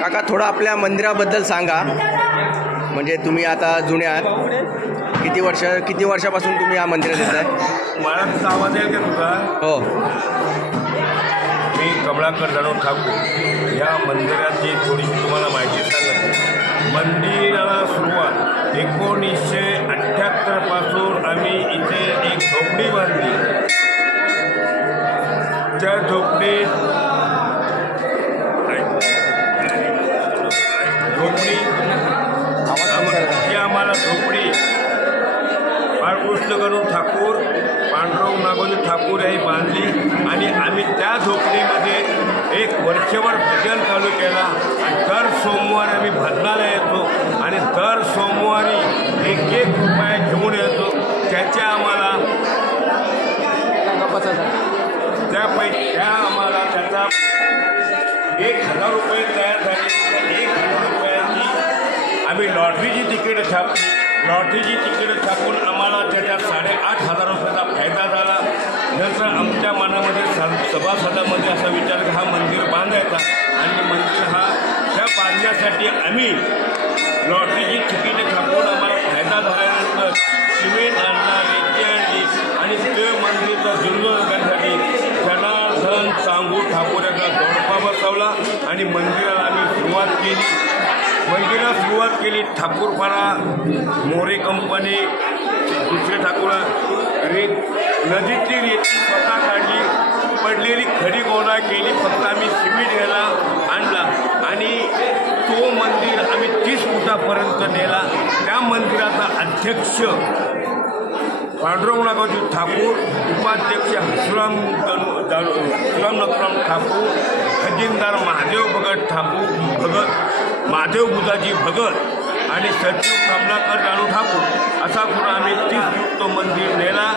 काका थोडं आपल्या मंदिराबद्दल सांगा, म्हणजे तुम्ही आता जुने आहात, किती वर्षापासून तुम्ही या मंदिरात येत आहे? मला आवाज येईल का तुझा? हो. मी कमळाकर जाणू ठाकूर या मंदिराची थोडीशी तुम्हाला माहिती सांगतो. मंदिराला सुरुवात 1978 पासून आम्ही इथे एक झोपडी बांधली. त्या झोपडीत आम्हाला झोपडी बाळकृष्ण गणू ठाकूर, पांडुरंग नागोजी ठाकूर यांनी बांधली आणि आम्ही त्या झोपडीमध्ये एक वर्षभर भजन चालू केला. आणि दर सोमवारी आम्ही भजनाला येतो आणि दर सोमवारी 1-1 रुपये घेऊन येतो. त्याच्या आम्हाला आम्हाला त्याचा 1000 रुपये तयार झाले. 1,000 रुपयाची आम्ही लॉटरीची तिकीट छापली. लॉटरीची तिकीट छापून आम्हाला त्याच्या 8,500 रुपयाचा फायदा झाला. नंतर आमच्या मनामध्ये सभासदामध्ये असा विचार की हा मंदिर बांधायचा आणि मंदिर त्या बांधण्यासाठी आम्ही लॉटरीची तिकीट छापून आम्हाला फायदा झाल्यानंतर सिमेंट आणला, रेती आणली आणि ते मंदिरचा जीर्णोद्धार करण्यासाठी जनार्दन सांगू ठाकूर यांचा जोडपा बसवला आणि मंदिराला आम्ही सुरुवात केली. मंदिराला सुरुवात केली. ठाकूरपाडा मोरे कंपनी, दुसरे ठाकूर नदीतली रेती स्वतः काढली, पडलेली खडी गोळा केली. फक्त आम्ही सिमेंट घ्यायला आणला आणि तो मंदिर आम्ही 30 फुटापर्यंत नेला. त्या मंदिराचा अध्यक्ष पांडुरंग नागोजी ठाकूर, उपाध्यक्ष हसराम नथुराम ठाकूर, खजिनदार महादेव बुधाजी भगत आणि सचिव कमलाकर जाणू ठाकूर असा करून आम्ही 30 फूट तो मंदिर नेला.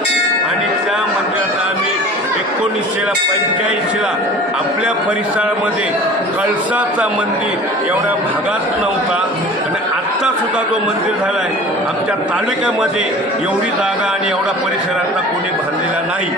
आणि त्या मंदिराचा आम्ही 1985ला आपल्या परिसरामध्ये कळसाचा मंदिर एवढ्या भागात नव्हता आणि आत्तासुद्धा जो मंदिर झाला आहे आमच्या तालुक्यामध्ये एवढी जागा आणि एवढा परिसराचा कोणी बांधलेला नाही.